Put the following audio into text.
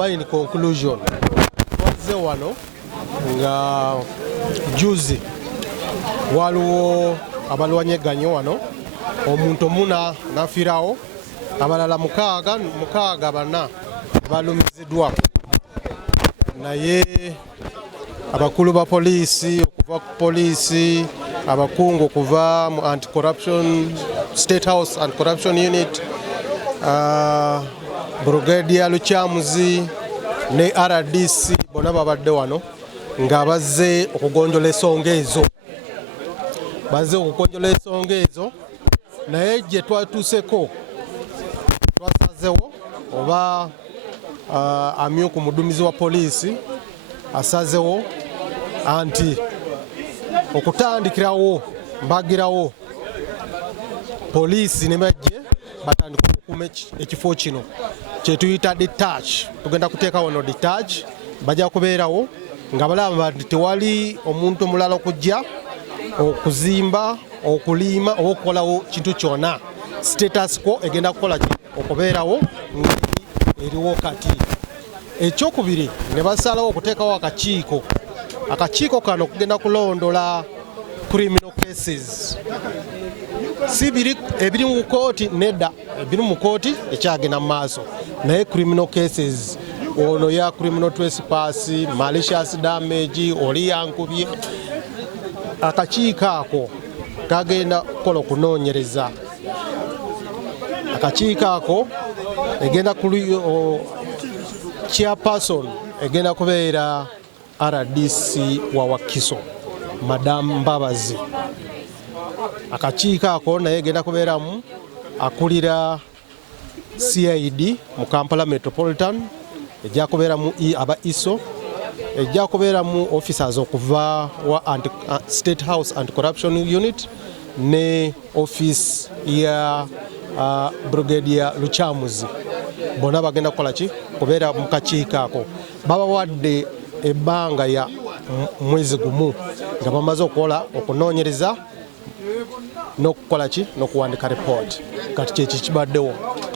by in conclusion twaze wano nga juzi waliwo abalwanyeganye wano omuntu omuna nafirawo abalala mukaaga bana balumiziddwa naye abakulu ba poliisi okuva ku poliisi abakungu okuva mu anti-corruption state house anti-corruption unit Brigadier Lukyamuzi ne RDC bonna babadde wano nga bazze okugonjola ensonga ezo naye gye twatuuseko twasazewo oba amyuka omuduumizi wa poliisi asazewo anti okutandikirawo mbagirawo poliisi ne bajje batandika okukuuma ekifo kino kyetuyita detach. Tugenda kuteeka wano detach bajja kubeerawo nga balaba nti tewali omuntu omulala okujja okuzimba okuliima oba okukolawo kintu kyonna. Status quo egenda kukola ki okubeerawo eriwo kati. Ekyokubiri ne basalawo okuteekawo akakiiko kano kugenda kulondola criminal cases. Si ebiri mu kooti nedda ebiri mu kooti ekyagenda mu maaso naye criminal cases ono ya criminal trespass, malicious damage, oli yankubye. Akakiiko ako kagenda kukola okunoonyereza. Akakiiko ako egenda chairperson egenda kubeera RDC wa Wakiso Madam Mbabazi. Akakiiko ako naye egenda kubeeramu akulira CID mu Kampala Metropolitan, ejja kubeeramu aba ISO, ejja kubeeramu officers okuva wa State House Anti-Corruption Unit ne office ya Brigadier Lukyamuzi. Bonna bagenda kukola ki kubeera mu kakiiko ako. Babawadde ebbanga ya mwezi gumu nga bamaze okukola okunoonyereza n'okukola ki n'okuwandika report. Kati kyeki kibaddewo.